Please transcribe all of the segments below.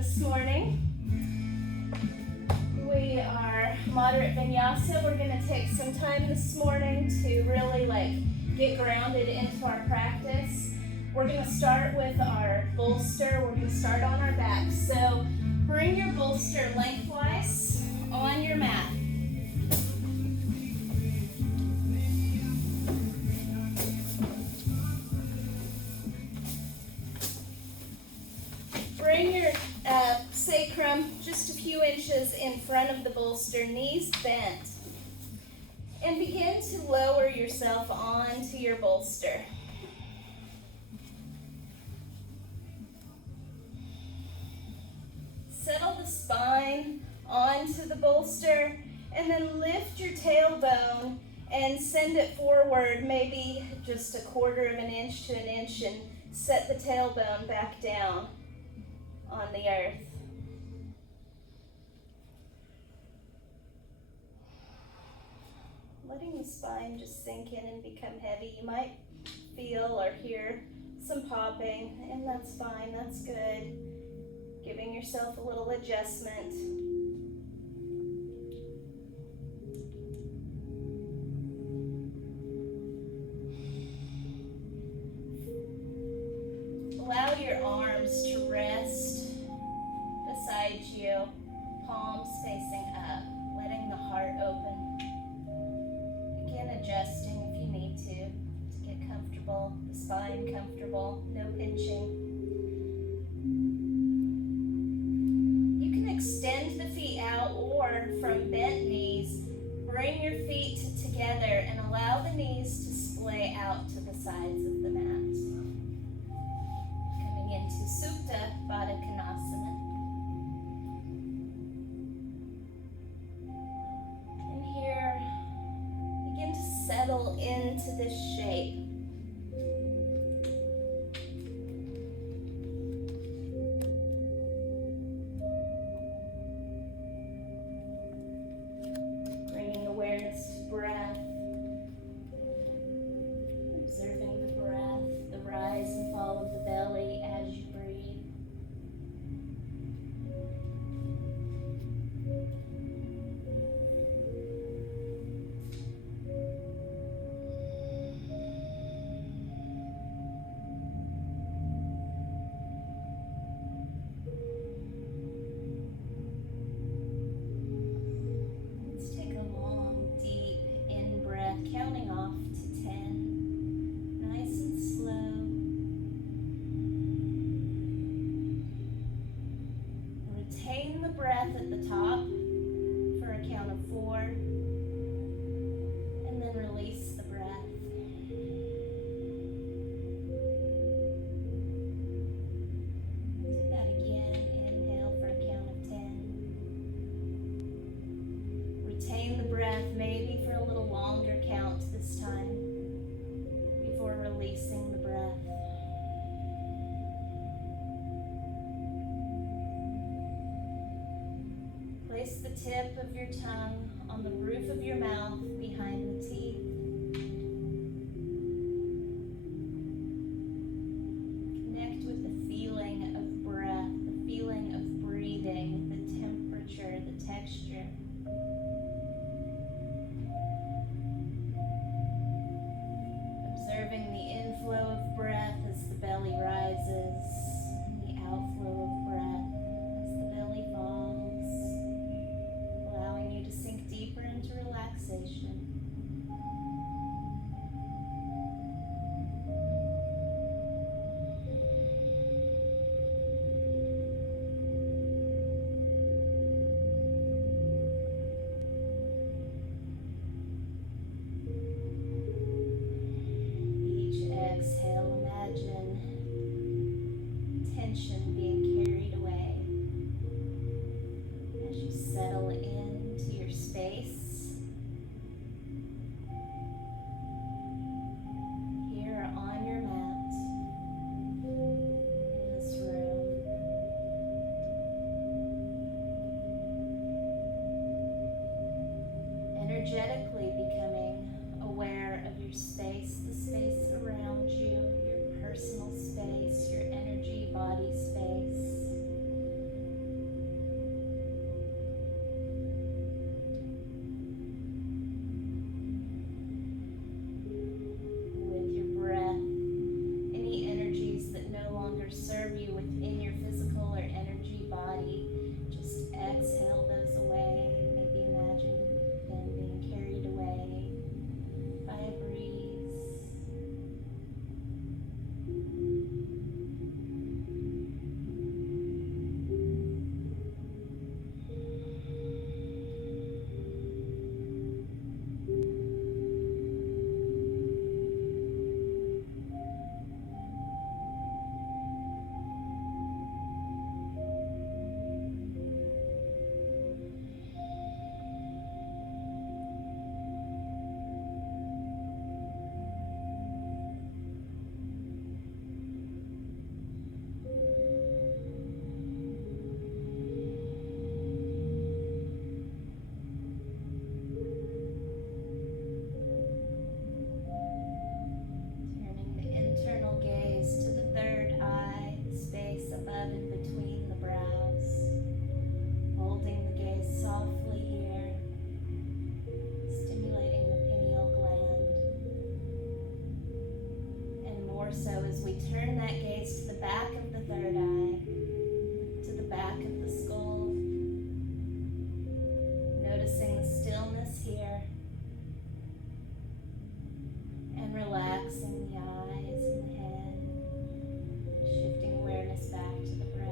this morning. We are moderate vinyasa. We're going to take some time this morning to really get grounded into our practice. We're going to start with our bolster. We're going to start on our back. So bring your bolster lengthwise on your mat. Bring your sacrum just a few inches in front of the bolster, knees bent. And begin to lower yourself onto your bolster. Settle the spine onto the bolster and then lift your tailbone and send it forward maybe just 1/4 of an inch to an inch and set the tailbone back down on the earth. Letting the spine just sink in and become heavy. You might feel or hear some popping, and that's fine, that's good. Giving yourself a little adjustment. Allow your arms to rest beside you, palms facing up, letting the heart open. Again, adjusting if you need to get comfortable, the spine comfortable, no pinching. You can extend the feet out, or from bent knees, bring your feet together and allow the knees to splay out to the sides of the mat. Coming into Supta Baddha Konasana. And here, begin to settle into this shape. Bringing awareness to breath. Observing the breath, the rise and fall of the belly as you breathe. Let's take a long, deep in-breath, counting off to 10. Nice and slow. Retain the breath at the top for a count of 4. And then release the breath. Do that again. Inhale for a count of 10. Retain the breath, maybe for a little longer count this time, before releasing the breath. Place the tip of your tongue on the roof of your mouth behind the teeth. Connect with the feeling of breath, the feeling of breathing, the temperature, the texture. Observing the inflow of breath as the belly rises, and the outflow of breath as the belly falls, allowing you to sink deeper into relaxation. torso as we turn that gaze to the back of the third eye, to the back of the skull. Noticing the stillness here and relaxing the eyes and the head, shifting awareness back to the breath.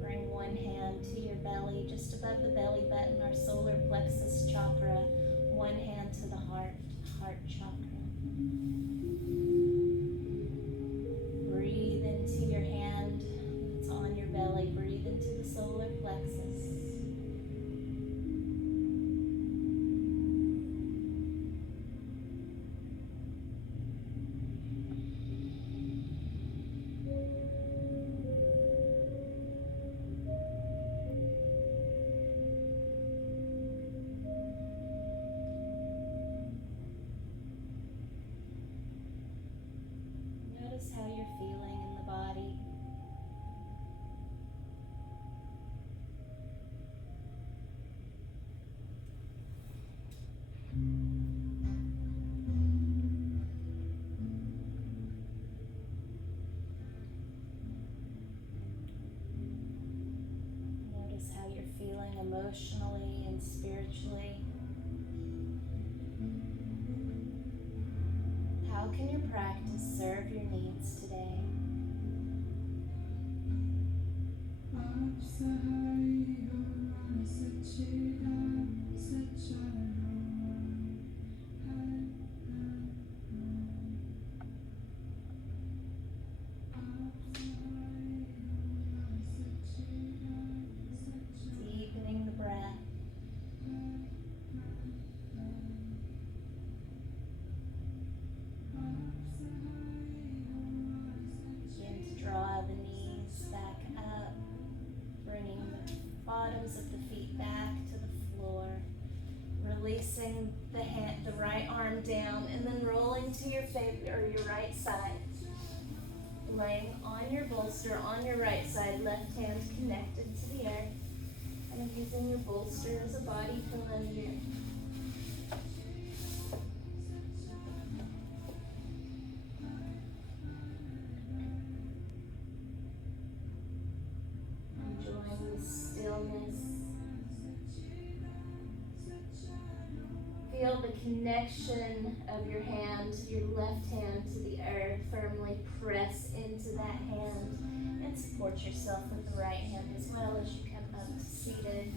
Bring one hand to your belly, just above the belly button, our solar plexus chakra. One hand to the heart chakra. Breathe into your hand that's on your belly. Breathe into the solar plexus. Notice how you're feeling in the body. Notice how you're feeling emotionally and spiritually. How can your practice serve your needs today? Deepening the breath. Begin to draw the knees back up, bringing the bottoms of the feet back to the floor, releasing the right arm down, and then rolling to your right side. Laying on your bolster on your right side, left hand connected to the earth, and using your bolster as a body pillow here. Enjoying the stillness. Feel the connection of your hand, your left hand to the earth. Firmly press into that hand and support yourself with the right hand as well as you come up to seated.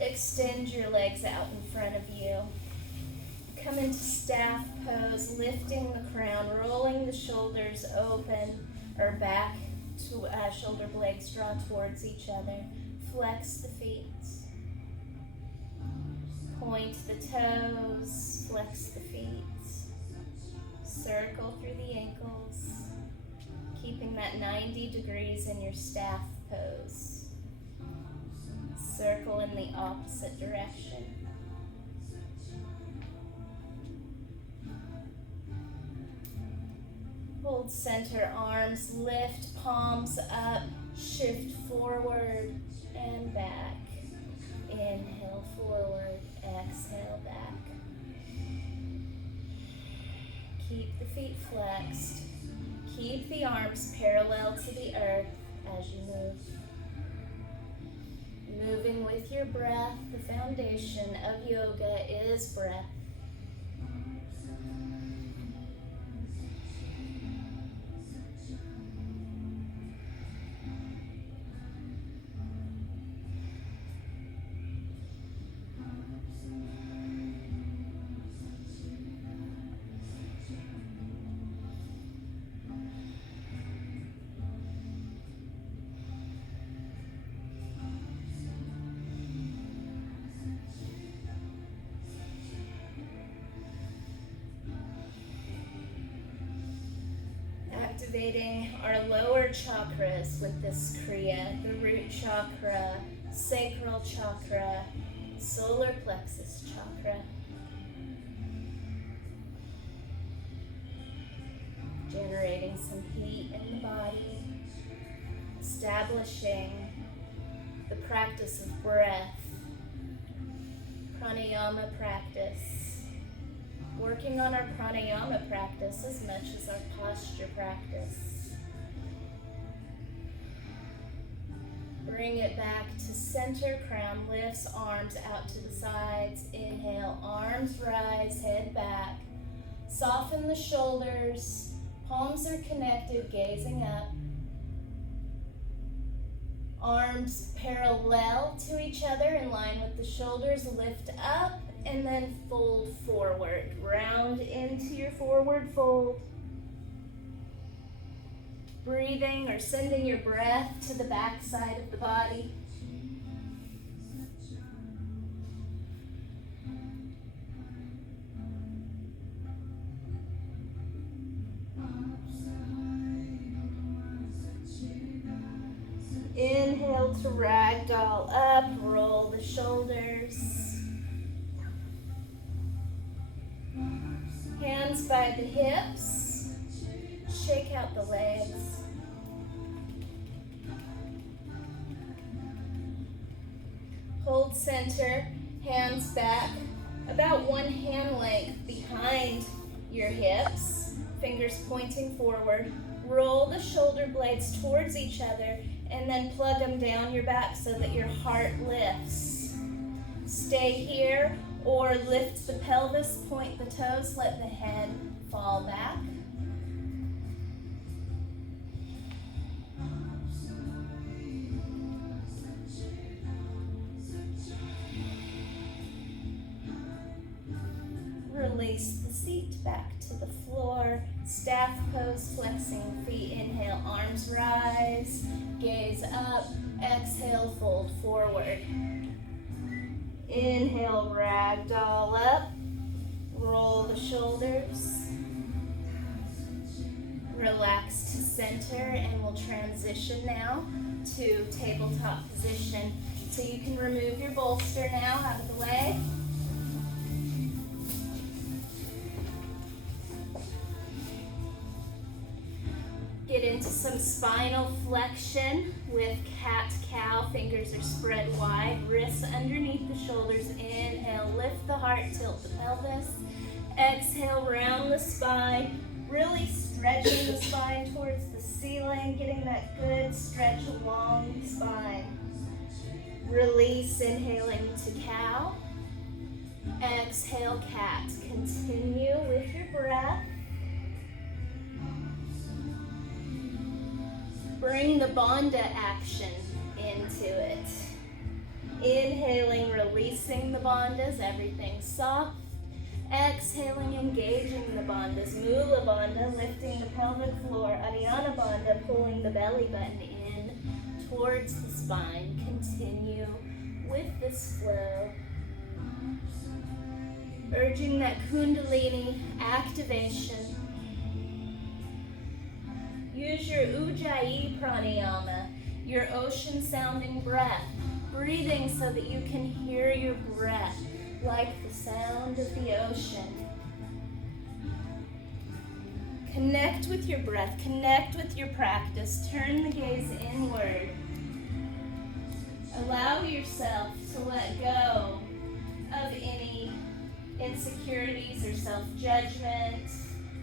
Extend your legs out in front of you. Come into staff pose, lifting the crown, rolling the shoulders open or back to shoulder blades draw towards each other. Flex the feet. Point the toes, flex the feet, circle through the ankles, keeping that 90 degrees in your staff pose. Circle in the opposite direction. Hold center, arms lift, palms up, shift forward and back. Inhale forward, exhale back. Keep the feet flexed. Keep the arms parallel to the earth as you move. Moving with your breath, the foundation of yoga is breath. Activating our lower chakras with this kriya, the root chakra, sacral chakra, solar plexus chakra. Generating some heat in the body, establishing the practice of breath, pranayama practice, working on our pranayama practice as much as our posture practice. Bring it back to center, crown lifts, arms out to the sides. Inhale, arms rise, head back. Soften the shoulders, palms are connected, gazing up. Arms parallel to each other in line with the shoulders, lift up and then fold forward. Round into your forward fold. Breathing or sending your breath to the back side of the body. Inhale to ragdoll up, roll the shoulders. Hands by the hips, shake out the legs. Hold center, hands back, about 1 hand length behind your hips, fingers pointing forward. Roll the shoulder blades towards each other and then plug them down your back so that your heart lifts. Stay here or lift the pelvis, point the toes, let the head fall back. Release the seat back to the floor. Staff pose, flexing feet. Inhale, arms rise. Gaze up. Exhale, fold forward. Inhale, ragdoll up. Roll the shoulders. Relax to center, and we'll transition now to tabletop position. So you can remove your bolster now out of the way. Get into some spinal flexion with cat-cow. Fingers are spread wide, wrists underneath the shoulders. Inhale, lift the heart, tilt the pelvis. Exhale, round the spine, really stretching the spine towards the ceiling, getting that good stretch along the spine. Release, inhaling to cow. Exhale, cat. Continue with your breath. Bring the bandha action into it. Inhaling, releasing the bandhas, everything soft. Exhaling, engaging the bandhas. Mula bandha, lifting the pelvic floor. Adhyana bandha, pulling the belly button in towards the spine. Continue with this flow. Urging that kundalini activation. Use your Ujjayi pranayama, your ocean-sounding breath, breathing so that you can hear your breath like the sound of the ocean. Connect with your breath, connect with your practice, turn the gaze inward. Allow yourself to let go of any insecurities or self-judgment,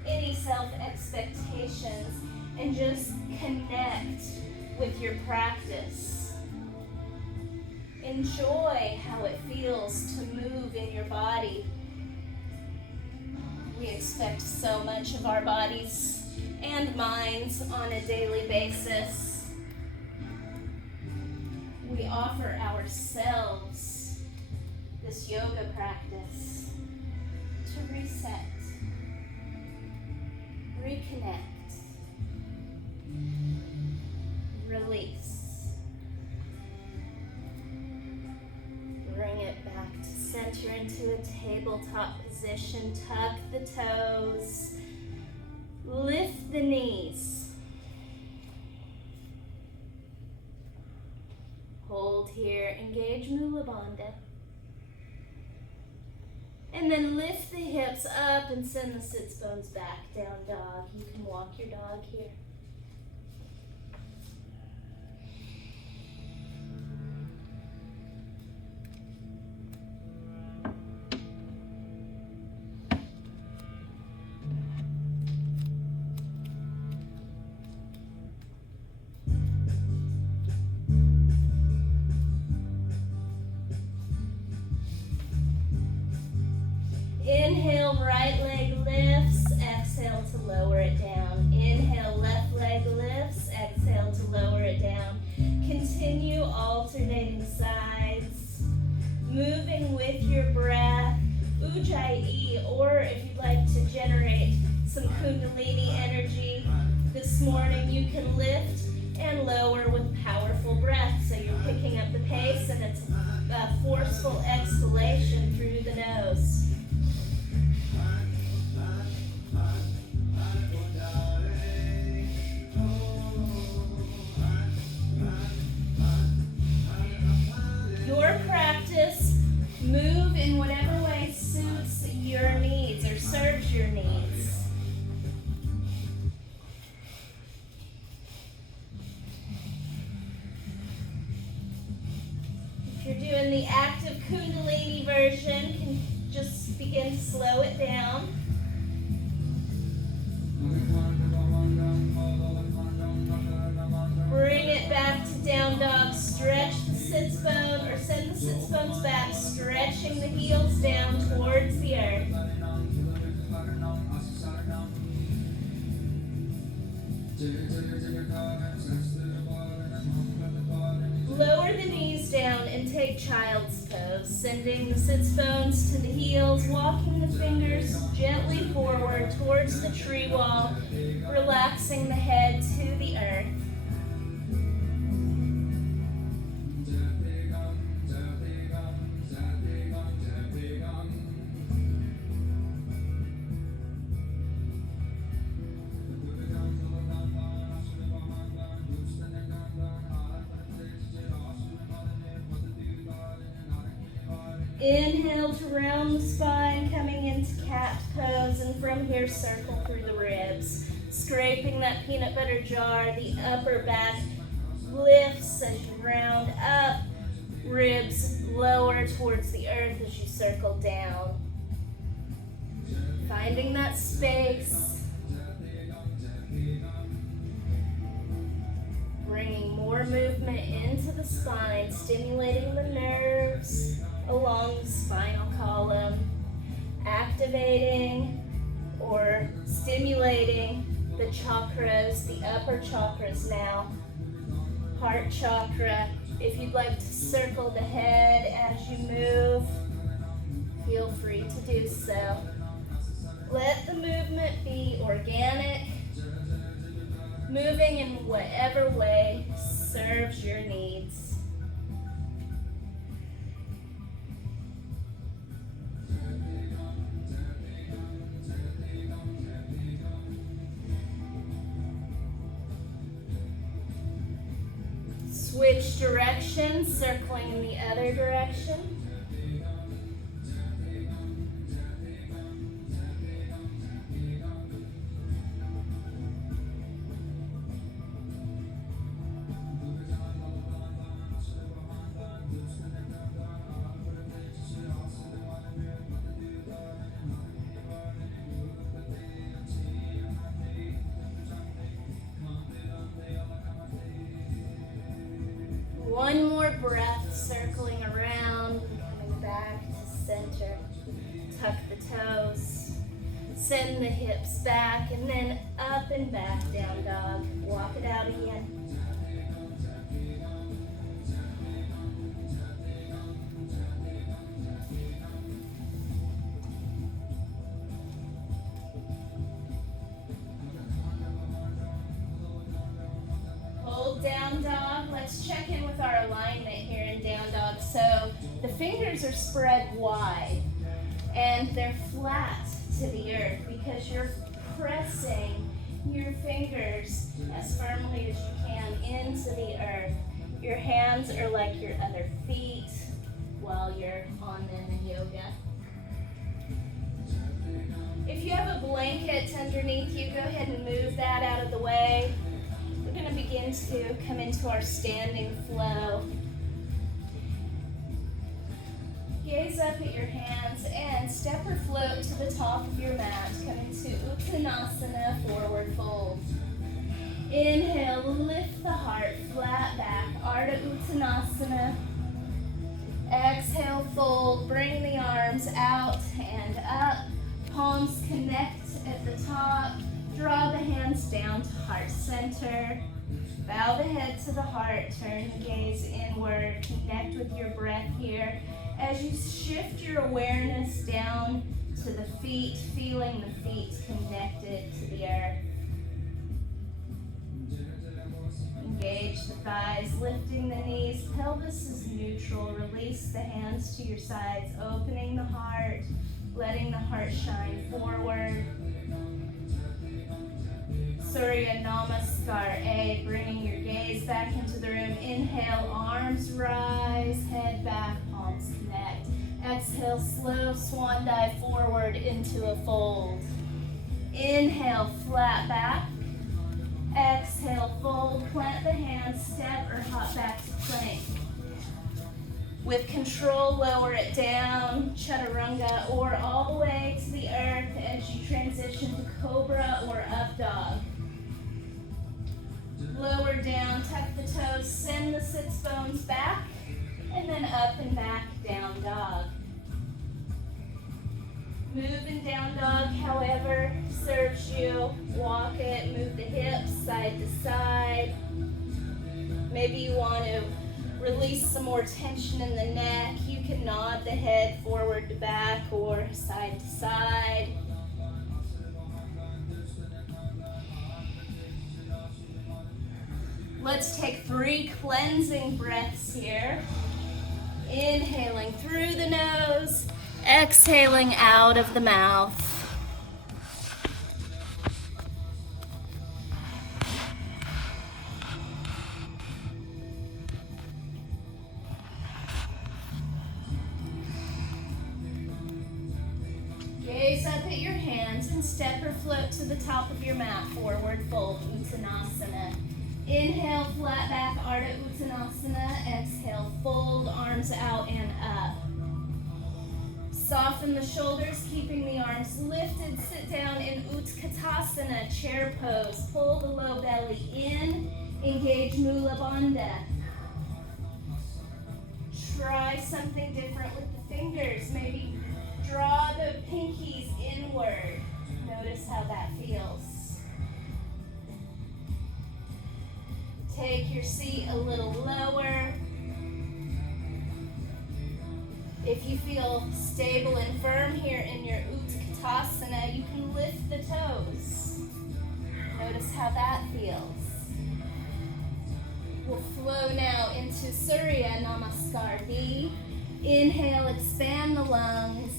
any self-expectations, and just connect with your practice. Enjoy how it feels to move in your body. We expect so much of our bodies and minds on a daily basis. We offer ourselves this yoga practice to reset, reconnect, release. Bring it back to center into a tabletop position. Tuck the toes. Lift the knees. Hold here. Engage Mula Bandha. And then lift the hips up and send the sits bones back. Down dog. You can walk your dog here. to lower it down. Inhale, left leg lifts. Exhale to lower it down. Continue alternating sides, moving with your breath. Ujjayi, or if you'd like to generate some Kundalini energy this morning, you can lift and lower with powerful breath. So you're picking up the pace and it's a forceful exhalation through the nose. Your practice, move in whatever way suits your needs or serves your needs. If you're doing the active Kundalini version, you can just begin to slow it down. Bring it back to down dog. Stretch the sits bone or send the sits bones back, stretching the heels down towards the earth. Lower the knees down and take child's pose, sending the sits bones to the heels, walking the fingers gently forward towards the tree wall, relaxing the head to the earth. Inhale to round the spine, coming into cat pose, and from here circle through the ribs, scraping that peanut butter jar. The upper back lifts as you round up, ribs lower towards the earth as you circle down. Finding that space, bringing more movement into the spine, stimulating the nerves along the spinal column, activating or stimulating the chakras, the upper chakras now. Heart chakra, if you'd like to circle the head as you move, feel free to do so. Let the movement be organic, moving in whatever way serves your needs. Switch directions, circling in the other direction. One more breath, circling around and coming back to center. Tuck the toes, send the hips back, and then up and back, down dog. Walk it out again. Hold down dog. Let's check in with our alignment here in down dog. So the fingers are spread wide and they're flat to the earth because you're pressing your fingers as firmly as you can into the earth. Your hands are like your other feet while you're on them in yoga. If you have a blanket underneath you, go ahead and move that out of the way. We're going to begin to come into our standing flow. Gaze up at your hands and step or float to the top of your mat. Come into Uttanasana, forward fold. Inhale, lift the heart, flat back, Ardha Uttanasana. Exhale, fold, bring the arms out and up. Palms connect at the top. Draw the hands down to heart center. Bow the head to the heart. Turn the gaze inward. Connect with your breath here. As you shift your awareness down to the feet, feeling the feet connected to the earth. Engage the thighs, lifting the knees. Pelvis is neutral. Release the hands to your sides, opening the heart, letting the heart shine forward. Surya Namaskar A, bringing your gaze back into the room. Inhale, arms rise, head back, palms connect. Exhale, slow swan dive forward into a fold. Inhale, flat back. Exhale, fold, plant the hands, step or hop back to plank. With control, lower it down, chaturanga, or all the way to the earth as you transition to cobra or up dog. Lower down, tuck the toes, send the sits bones back, and then up and back, down dog. Move in down dog, however serves you. Walk it, move the hips side to side. Maybe you want to release some more tension in the neck. You can nod the head forward to back or side to side. Let's take 3 cleansing breaths here. Inhaling through the nose, exhaling out of the mouth. Gaze up at your hands and step or float to the top of your mat, forward fold, Uttanasana. Inhale, flat back, Ardha Uttanasana. Exhale, fold, arms out and up. Soften the shoulders, keeping the arms lifted. Sit down in Utkatasana, chair pose. Pull the low belly in. Engage Mula Bandha. Try something different with the fingers. Maybe draw the pinkies inward. Notice how that feels. Take your seat a little lower. If you feel stable and firm here in your Utkatasana, you can lift the toes. Notice how that feels. We'll flow now into Surya Namaskar B. Inhale, expand the lungs.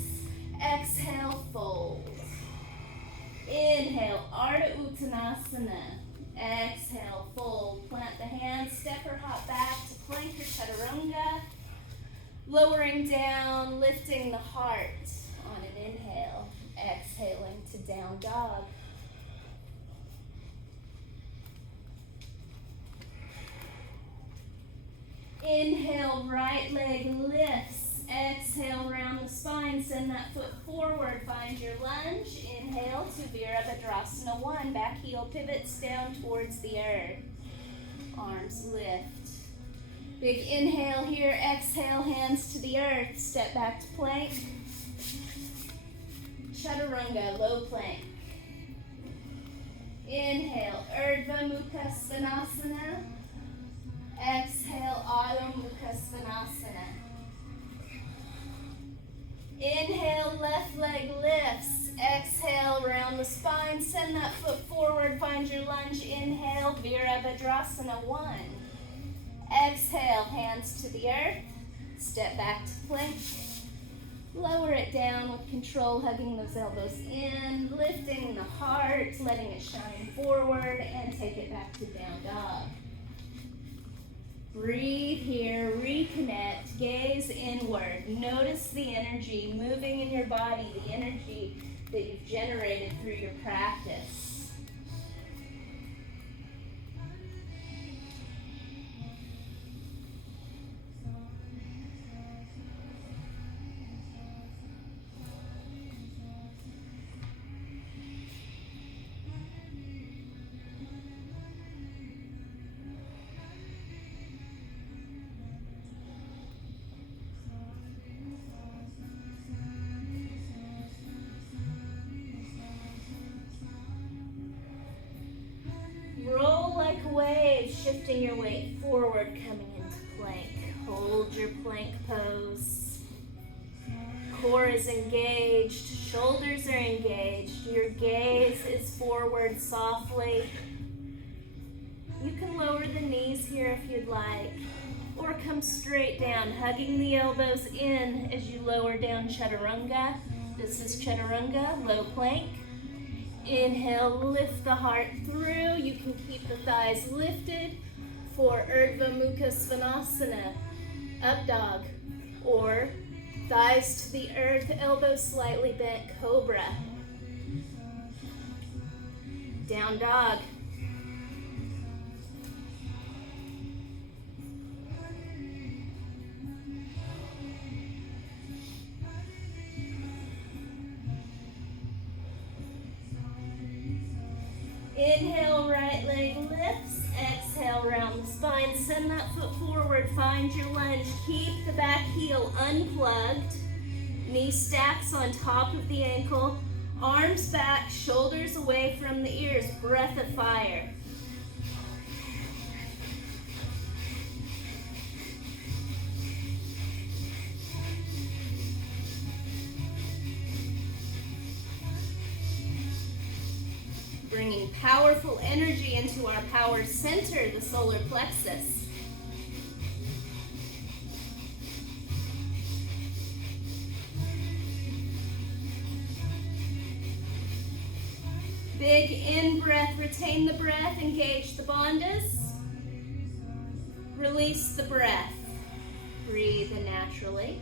Exhale, fold. Inhale, Ardha Uttanasana. Exhale, fold. Plant the hands, step or hop back to plank or chaturanga. Lowering down, lifting the heart on an inhale. Exhaling to down dog. Inhale, right leg lifts. Exhale, round the spine. Send that foot forward. Find your lunge. Inhale to Virabhadrasana 1. Back heel pivots down towards the earth. Arms lift. Big inhale here. Exhale, hands to the earth. Step back to plank. Chaturanga, low plank. Inhale, Urdhva Mukha Svanasana. Exhale, Adho Mukha Svanasana. Inhale, left leg lifts. Exhale, round the spine. Send that foot forward. Find your lunge. Inhale, Virabhadrasana 1. Exhale, hands to the earth. Step back to plank. Lower it down with control, hugging those elbows in, lifting the heart, letting it shine forward, and take it back to down dog. Breathe here, reconnect, gaze inward. Notice the energy moving in your body, the energy that you've generated through your practice. Shifting your weight forward, coming into plank. Hold your plank pose. Core is engaged, shoulders are engaged. Your gaze is forward softly. You can lower the knees here if you'd like, or come straight down, hugging the elbows in as you lower down chaturanga. This is chaturanga, low plank. Inhale, lift the heart through. You can keep the thighs lifted for Urdhva Mukha Svanasana, up dog, or thighs to the earth, elbows slightly bent, cobra. Down dog. Inhale, right leg lifts. Exhale, round the spine. Send that foot forward. Find your lunge. Keep the back heel unplugged. Knee stacks on top of the ankle. Arms back, shoulders away from the ears. Breath of fire. Bringing powerful energy into our power center, the solar plexus. Big in-breath, retain the breath, engage the bandhas. Release the breath. Breathe in naturally.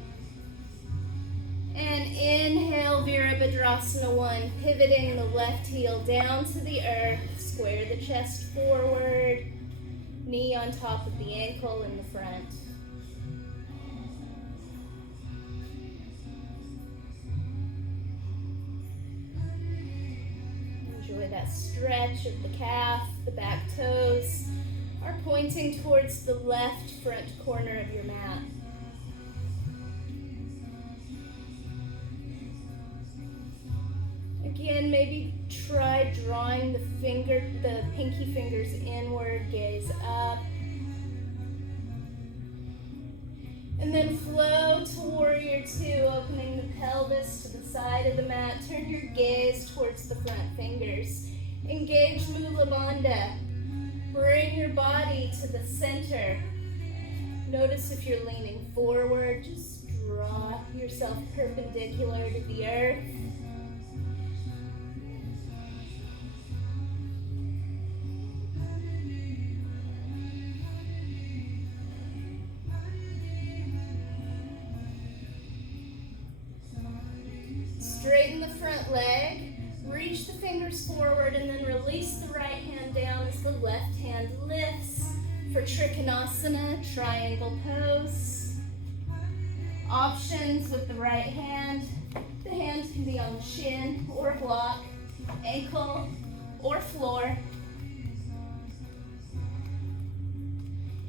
And inhale, Virabhadrasana 1, pivoting the left heel down to the earth. Square the chest forward, knee on top of the ankle in the front. Enjoy that stretch of the calf. The back toes are pointing towards the left front corner of your mat. Again, maybe try drawing the pinky fingers inward, gaze up. And then flow to Warrior 2, opening the pelvis to the side of the mat. Turn your gaze towards the front fingers. Engage Mula Bandha. Bring your body to the center. Notice if you're leaning forward, just draw yourself perpendicular to the earth. Straighten the front leg, reach the fingers forward, and then release the right hand down as the left hand lifts for Trikonasana, triangle pose. Options with the right hand. The hand can be on the shin or block, ankle or floor.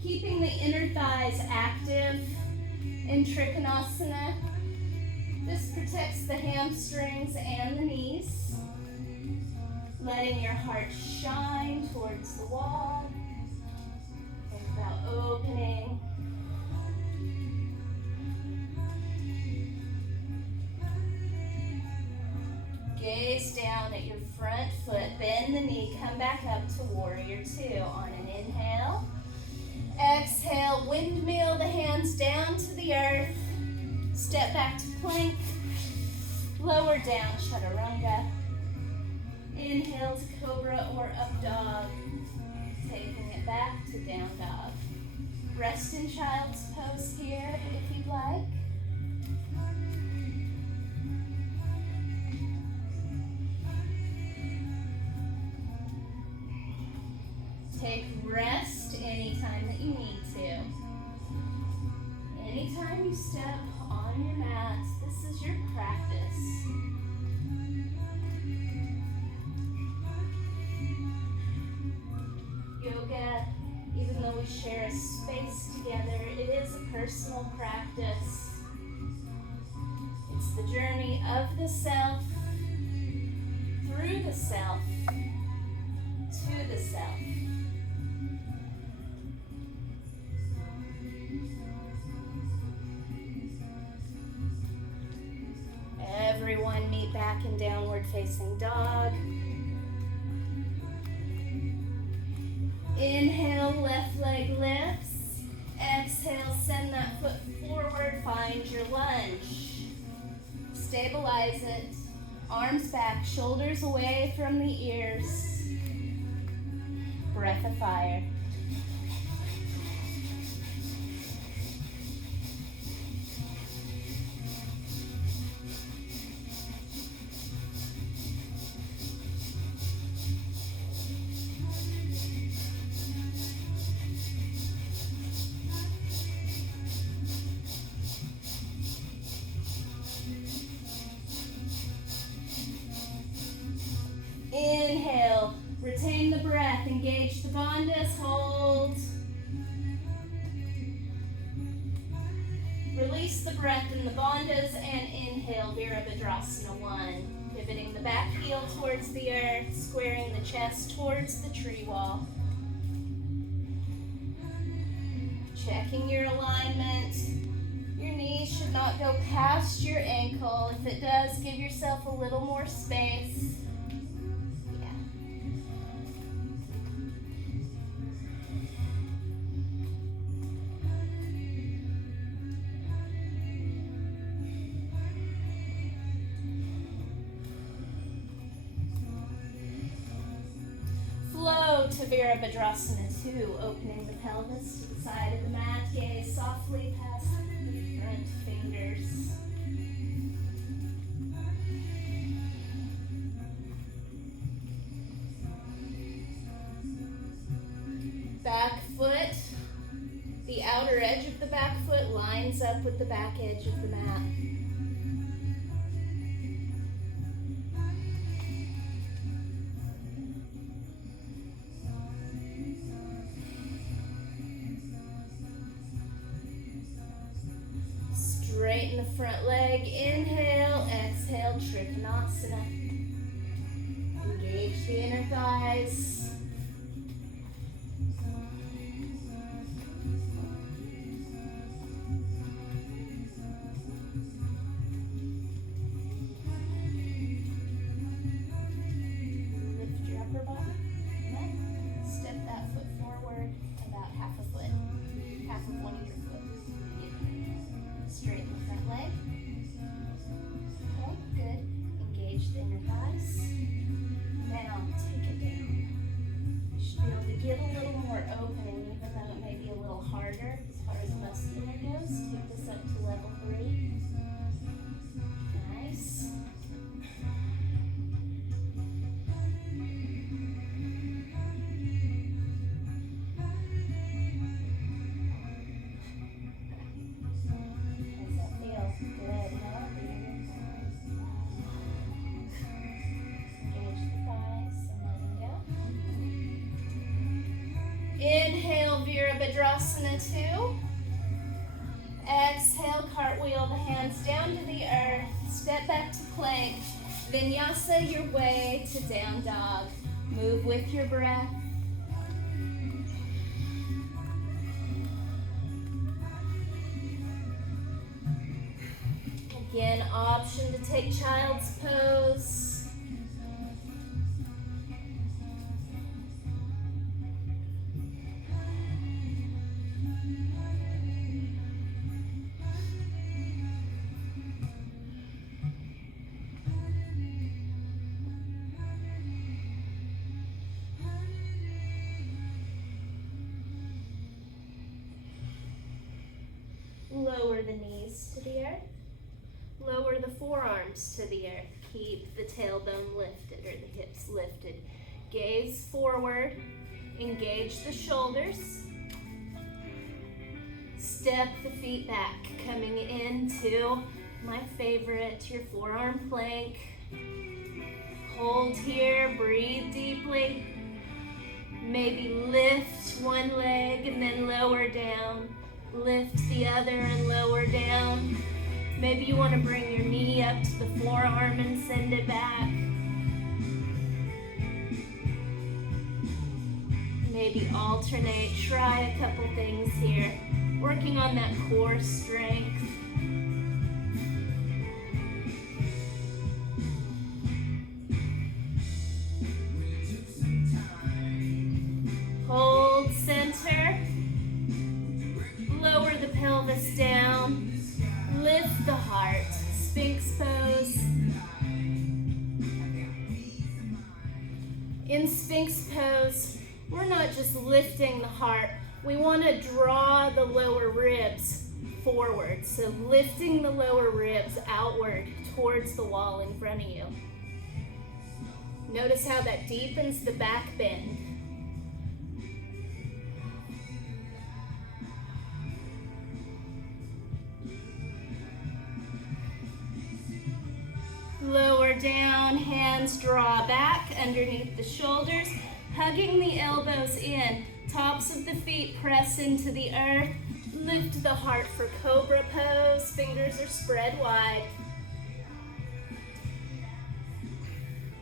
Keeping the inner thighs active in Trikonasana. This protects the hamstrings and the knees, letting your heart shine towards the wall. Think about opening. Gaze down at your front foot, bend the knee, come back up to Warrior 2 on an inhale. Exhale, windmill the hands down to the earth. Step back to plank, lower down, chaturanga. Inhale to cobra or up dog, taking it back to down dog. Rest in child's pose here if you'd like. Take rest anytime that you need to. Anytime you step on your mat, this is your practice. Yoga, even though we share a space together, it is a personal practice. It's the journey of the self, through the self, to the self. back in downward facing dog. Inhale, left leg lifts. Exhale, send that foot forward, find your lunge. Stabilize it. Arms back, shoulders away from the ears. Breath of fire. Inhale, retain the breath, engage the bandhas, hold. Release the breath in the bandhas and inhale, Virabhadrasana 1. Pivoting the back heel towards the earth, squaring the chest towards the tree wall. Checking your alignment. Your knees should not go past your ankle. If it does, give yourself a little more space. To Virabhadrasana 2, opening the pelvis to the side of the mat, gaze softly past the front fingers. Back foot, the outer edge of the back foot lines up with the back edge of the mat. Straighten the front leg, inhale, exhale, Trikonasana. Engage the inner thighs. Lift your upper body. Step that foot forward about half a foot, half of one of your foot. Straighten the front leg. Okay, good. Engage the inner thighs. Now take it down. You should be able to get a little more opening, even though it may be a little harder as far as muscular goes. Take this up to level 3. Nice. Inhale, Virabhadrasana 2. Exhale, cartwheel the hands down to the earth. Step back to plank. Vinyasa your way to down dog. Move with your breath. Again, option to take child's pose. Lower the knees to the earth. Lower the forearms to the earth. Keep the tailbone lifted or the hips lifted. Gaze forward. Engage the shoulders. Step the feet back, coming into my favorite, your forearm plank. Hold here, breathe deeply. Maybe lift one leg and then lower down. Lift the other and lower down. Maybe you want to bring your knee up to the forearm and send it back. Maybe alternate, try a couple things here. Working on that core strength. pelvis down. Lift the heart. Sphinx pose. In Sphinx pose, we're not just lifting the heart. We want to draw the lower ribs forward. So lifting the lower ribs outward towards the wall in front of you. Notice how that deepens the back bend. Lower down, hands draw back underneath the shoulders, hugging the elbows in. Tops of the feet press into the earth. Lift the heart for cobra pose. Fingers are spread wide.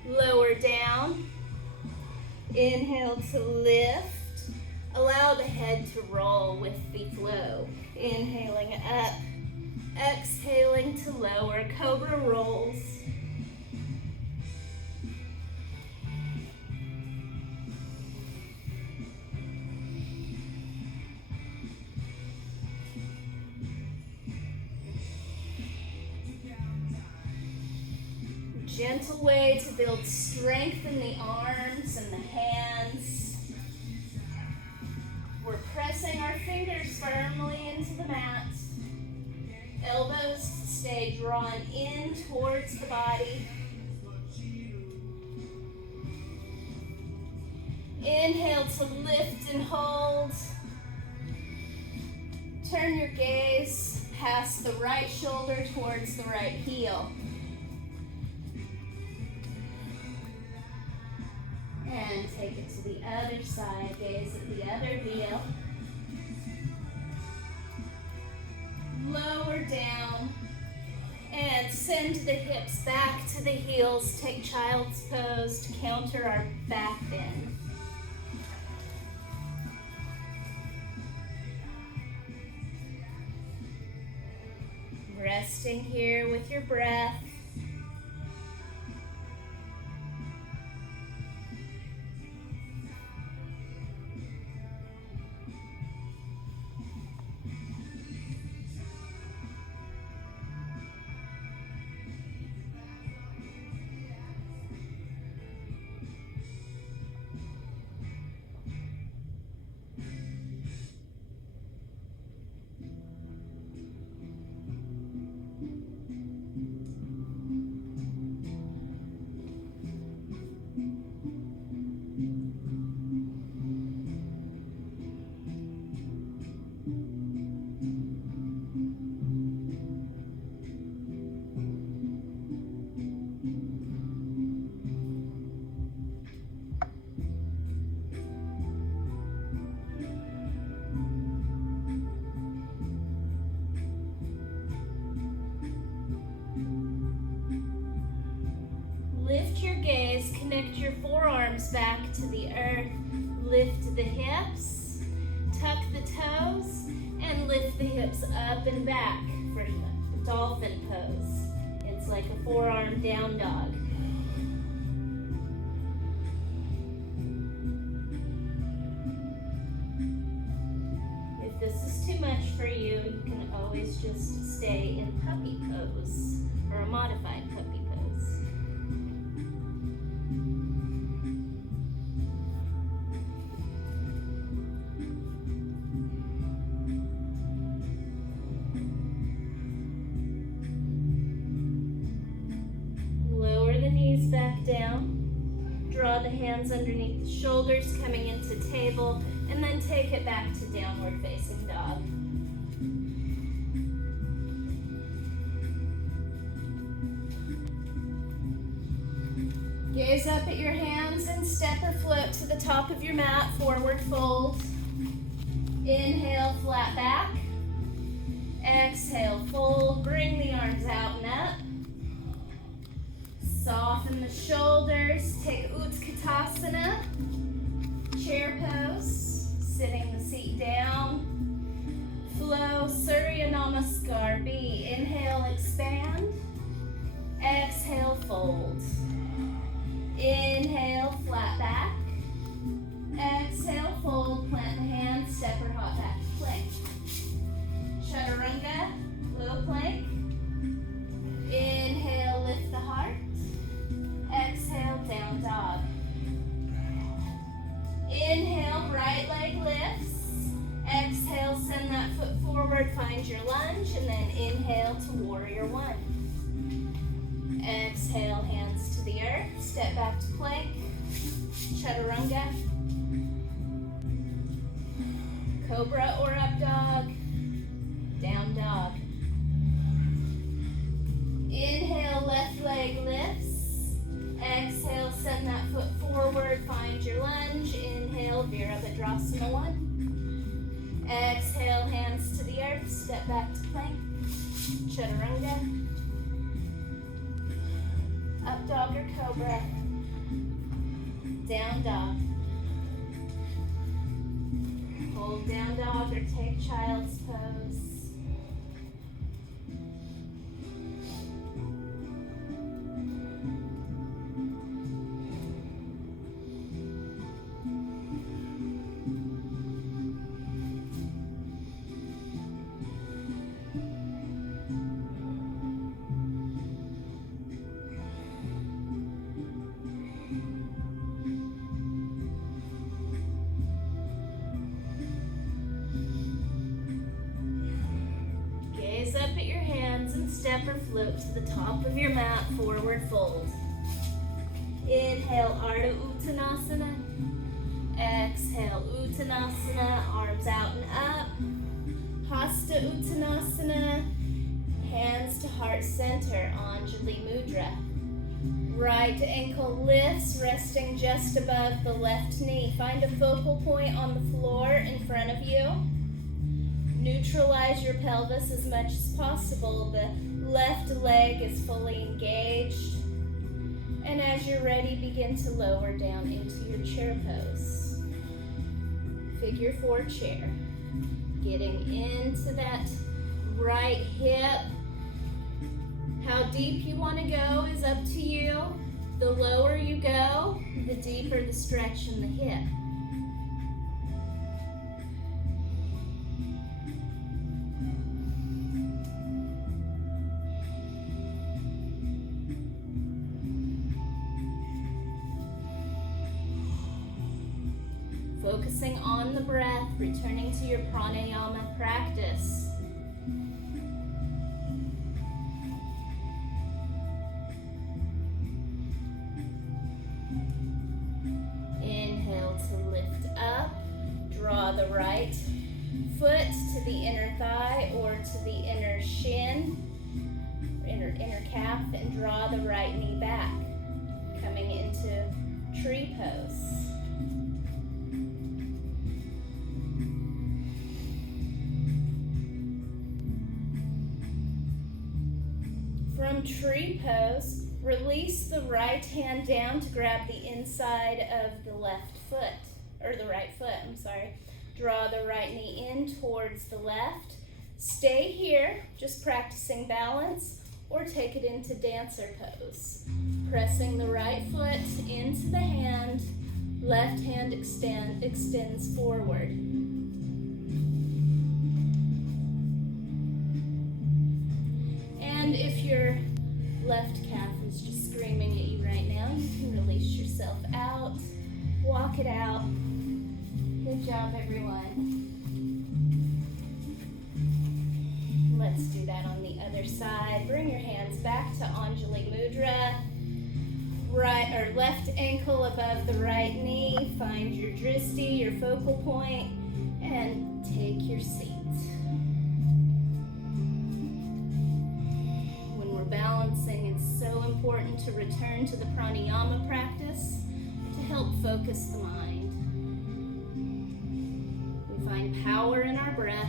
Lower down. Inhale to lift. Allow the head to roll with the flow. Inhaling up. Exhaling to lower. Cobra rolls. Gentle way to build strength in the arms and the hands. We're pressing our fingers firmly into the mat. Elbows stay drawn in towards the body. Inhale to lift and hold. Turn your gaze past the right shoulder towards the right heel. And take it to the other side, gaze at the other heel. Lower down and send the hips back to the heels. Take child's pose to counter our back bend. Resting here with your breath. Lift your gaze, connect your forearms back to the earth, lift the hips, tuck the toes, and lift the hips up and back for the dolphin pose. It's like a forearm down dog. If this is too much for you, you can always just stay in puppy pose or a modified puppy pose. Back down. Draw the hands underneath the shoulders, coming into table, and then take it back to downward facing dog. Gaze up at your hands and step or float to the top of your mat, forward fold. Inhale, flat back. Exhale, fold. Bring the arms out and up. Soften the shoulders, take Utkatasana, chair pose, sitting the seat down. Flow, Surya Namaskar, B. Inhale, expand. Exhale, fold. Inhale, flat back. Exhale, fold, plant the hands, step or hop back to plank. Chaturanga. your lunge, and then inhale to warrior one. Exhale, hands to the earth, step back to plank, chaturanga, cobra or up dog, down dog. Inhale, left leg lifts. Exhale, send that foot forward, find your lunge. Inhale, Virabhadrasana 1. Exhale, hands to the earth, step back to plank, chaturanga, up dog or cobra, down dog. Hold down dog or take child's pose. Up at your hands and step or float to the top of your mat, forward fold. Inhale, Ardha Uttanasana. Exhale, Uttanasana, arms out and up. Hasta Uttanasana, hands to heart center, Anjali Mudra. Right ankle lifts, resting just above the left knee. Find a focal point on the floor in front of you. Neutralize your pelvis as much as possible. The left leg is fully engaged. And as you're ready, begin to lower down into your chair pose. Figure 4 chair. Getting into that right hip. How deep you want to go is up to you. The lower you go, the deeper the stretch in the hip. Focusing on the breath, returning to your pranayama practice. Inhale to lift up. Draw the right foot to the inner thigh or to the inner shin, inner calf, and draw the right knee back. Coming into tree pose. From tree pose, release the right hand down to grab the inside of the left foot, or the right foot, I'm sorry. Draw the right knee in towards the left. Stay here, just practicing balance, or take it into dancer pose. Pressing the right foot into the hand, left hand extends forward. And if your left calf is just screaming at you right now, you can release yourself out, walk it out. Good job, everyone. Let's do that on the other side. Bring your hands back to Anjali Mudra. Right or left ankle above the right knee. Find your dristi, your focal point, and take your seat. Balancing, it's so important to return to the pranayama practice to help focus the mind. We find power in our breath.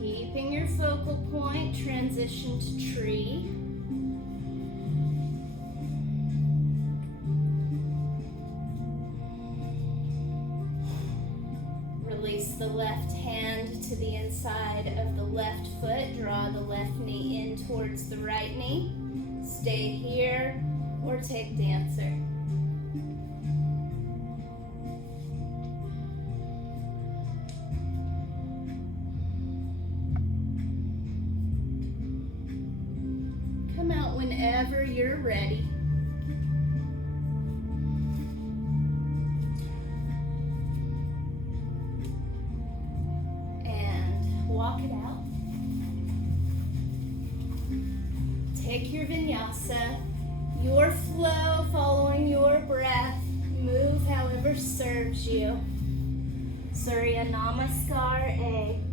Keeping your focal point, transition to tree. Release the left hand to the inside of the left foot. Draw the left knee in towards the right knee. Stay here or take dancer. Come out whenever you're ready. loves you. Surya Namaskar A.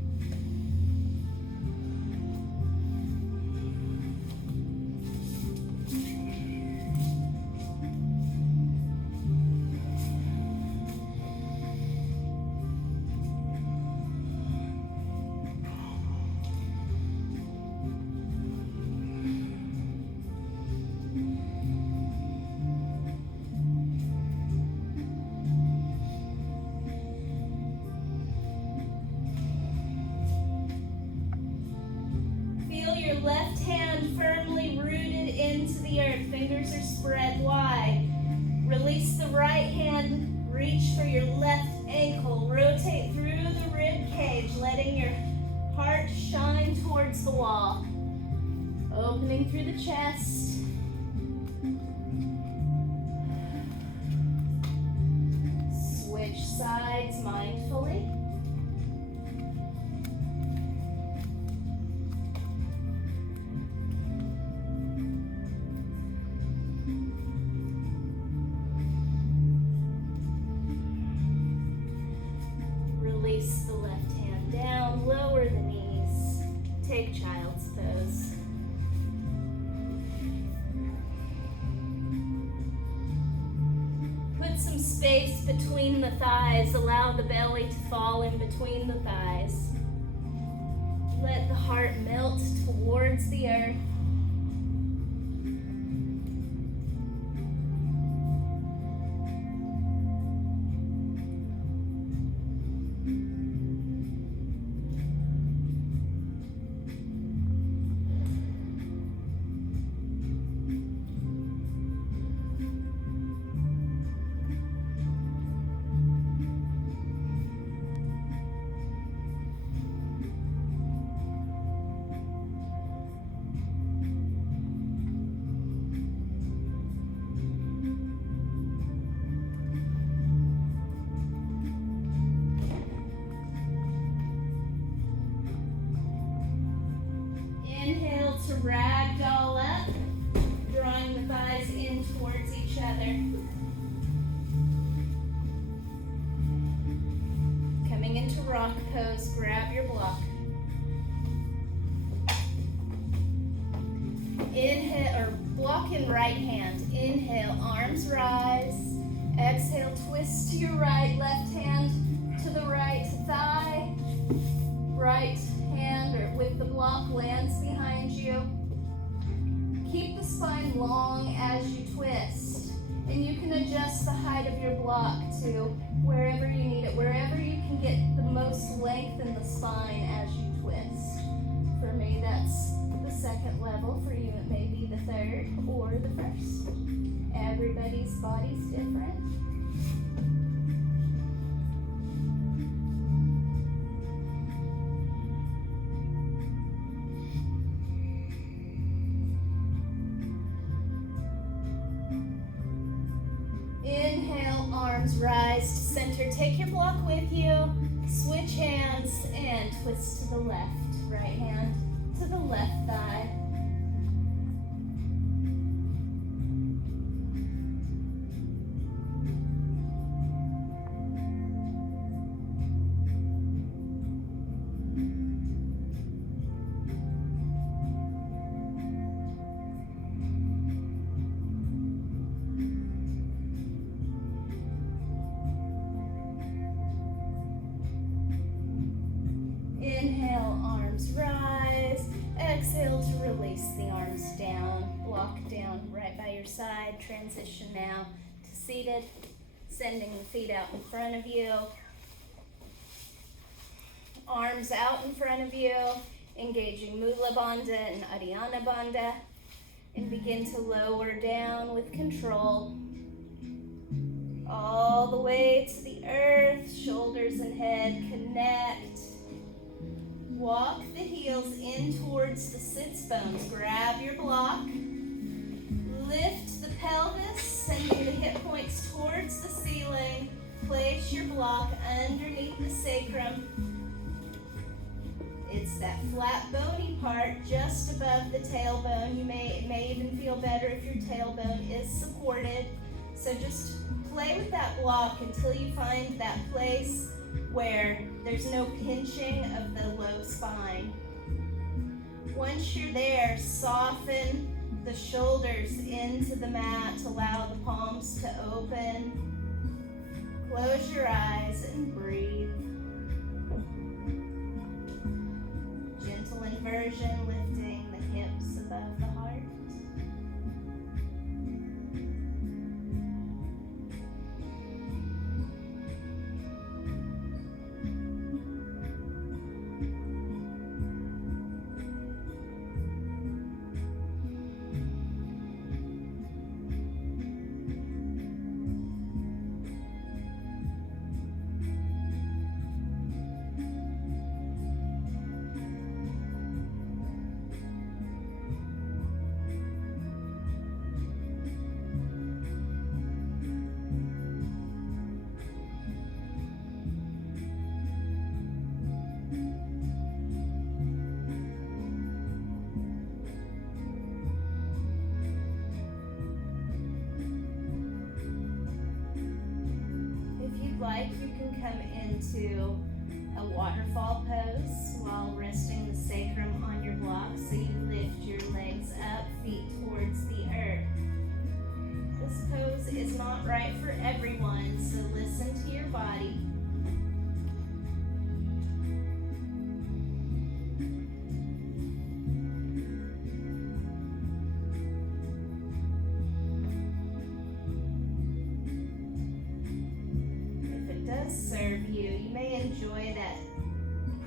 Your left hand firmly rooted into the earth. Fingers are spread wide. Release the right hand. Reach for your left ankle. Rotate through the rib cage, letting your heart shine towards the wall. Opening through the chest. Switch sides mindfully. Release the left hand down, lower the knees, take child's pose. Put some space between the thighs, allow the belly to fall in between the thighs. Let the heart melt towards the earth. Inhale to ragdoll up, drawing the thighs in towards each other. Coming into rock pose, grab your block. Inhale, or block in right hand. Inhale, arms rise. Exhale, twist to your right, left hand to the right thigh. Right hand or with the block lands behind you. Keep the spine long as you twist. And you can adjust the height of your block to wherever you need it, wherever you can get the most length in the spine as you twist. For me, that's the second level. For you, it may be the third or the first. Everybody's body's different. Inhale, arms rise to center. Take your block with you. Switch hands and twist to the left. Right hand to the left thigh. Inhale, arms rise. Exhale to release the arms down. Block down right by your side. Transition now to seated. Sending the feet out in front of you. Arms out in front of you. Engaging Mula Bandha and Uddiyana Bandha. And begin to lower down with control. All the way to the earth. Shoulders and head connect. Walk the heels in towards the sits bones. Grab your block. Lift the pelvis, sending the hip points towards the ceiling. Place your block underneath the sacrum. It's that flat bony part just above the tailbone. It may even feel better if your tailbone is supported. So just play with that block until you find that place where there's no pinching of the low spine. Once you're there, soften the shoulders into the mat, allow the palms to open. Close your eyes and breathe. Gentle inversion, lifting the hips above the heart. Like, you can come into a waterfall pose while resting the sacrum on your block, so you lift your legs up, feet towards the earth. This pose is not right for everyone, so listen to your body. Serve you. You may enjoy that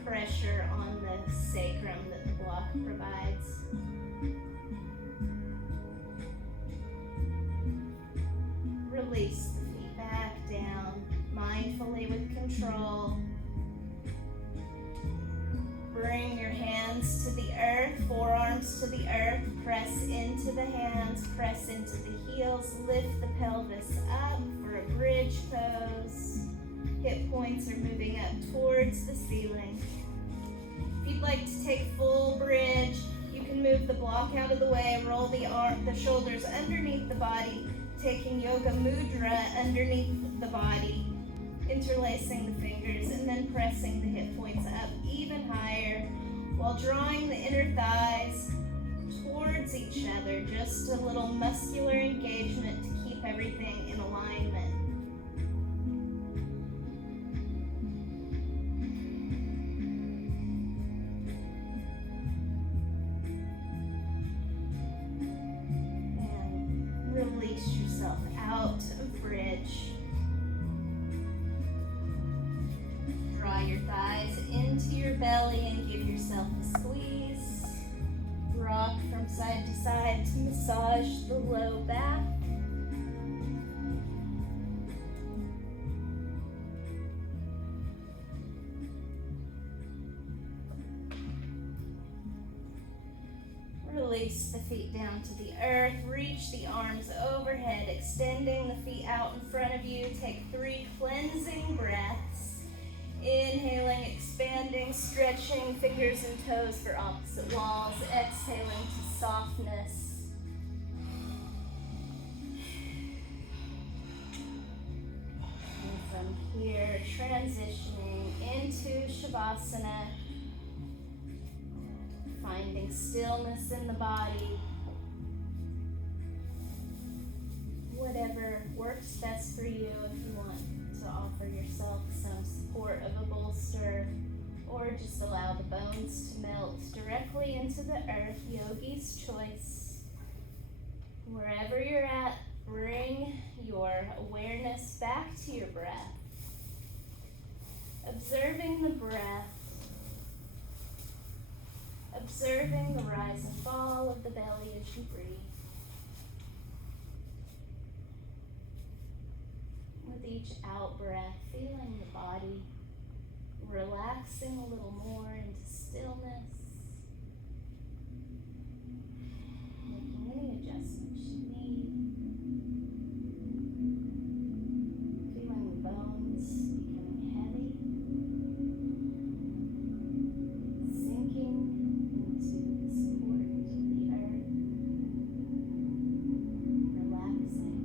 pressure on the sacrum that the block provides. Release the feet back down, mindfully with control. Bring your hands to the earth, forearms to the earth, press into the hands, press into the heels, lift the pelvis up for a bridge pose. Hip points are moving up towards the ceiling. If you'd like to take full bridge, you can move the block out of the way, roll the shoulders underneath the body, taking yoga mudra underneath the body, interlacing the fingers, and then pressing the hip points up even higher while drawing the inner thighs towards each other. Just a little muscular engagement to keep everything in alignment. Release yourself out of bridge. Draw your thighs into your belly and give yourself a squeeze. Rock from side to side to massage the low back. Release the feet down to the earth. Reach the arms overhead, extending the feet out in front of you. Take 3 cleansing breaths. Inhaling, expanding, stretching fingers and toes for opposite walls. Exhaling to softness. And from here, transitioning into Shavasana. Finding stillness in the body. Whatever works best for you. If you want to offer yourself some support of a bolster, or just allow the bones to melt directly into the earth, yogi's choice. Wherever you're at, bring your awareness back to your breath. Observing the breath. Observing the rise and fall of the belly as you breathe. With each out breath, feeling the body relaxing a little more into stillness. Making any adjustments you need. Feeling the bones becoming heavy. Sinking into the support of the earth, relaxing.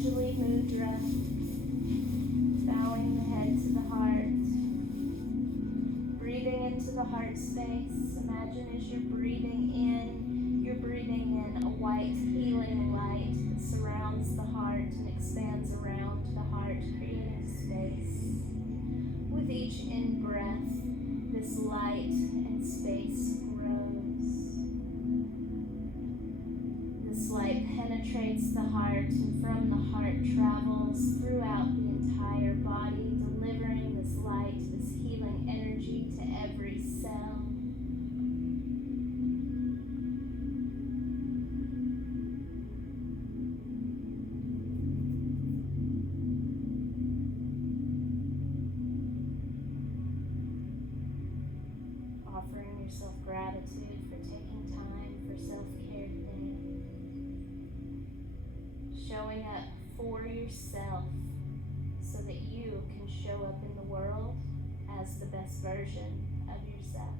Anjali Mudra, bowing the head to the heart, breathing into the heart space. Imagine as you're breathing in a white healing light that surrounds the heart and expands around the heart, creating space. With each in-breath, this light and space grows. This light penetrates the heart and from the heart travels throughout the entire body, delivering this light, this healing energy to every cell. Offering yourself gratitude for taking time for self-care today. Showing up for yourself so that you can show up in the world as the best version of yourself.